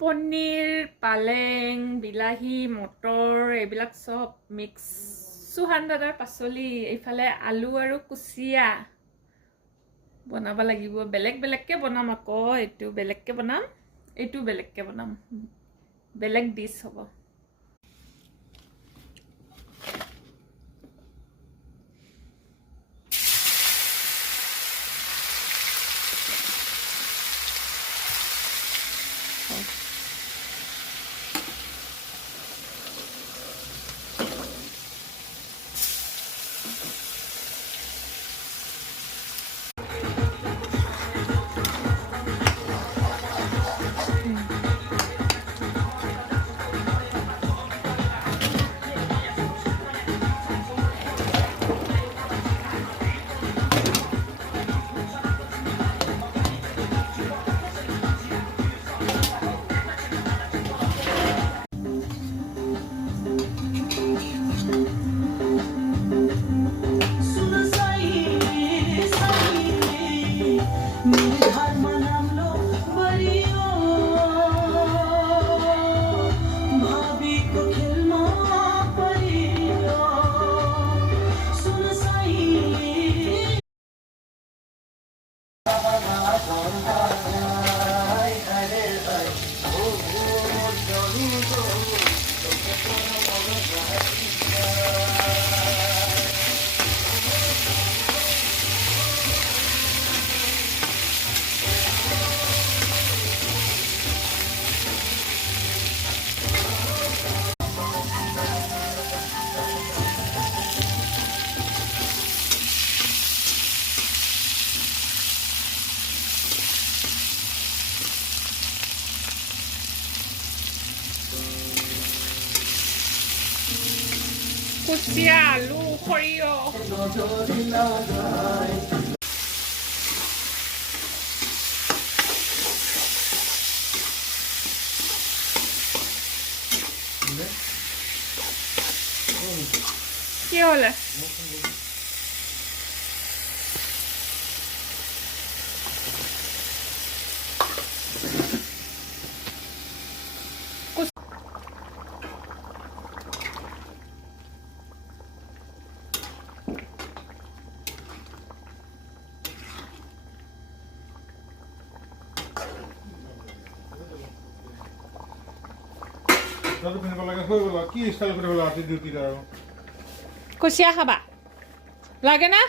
পনীৰ পালেং বিলাহী মটৰ এইবিলাক সব মিক্স সুহান্দাদাৰ পাচলি এইফালে আলু আৰু কুচিয়া বনাব লাগিব বেলেগ বেলেগকে বনাম আকৌ এইটো বেলেগকে বনাম এইটো বেলেগকে বনাম বেলেগ ডিশ হ'ব কুচিয়া আলু সৰিয়হ কি হলে কুচিয়া খাবা লাগে না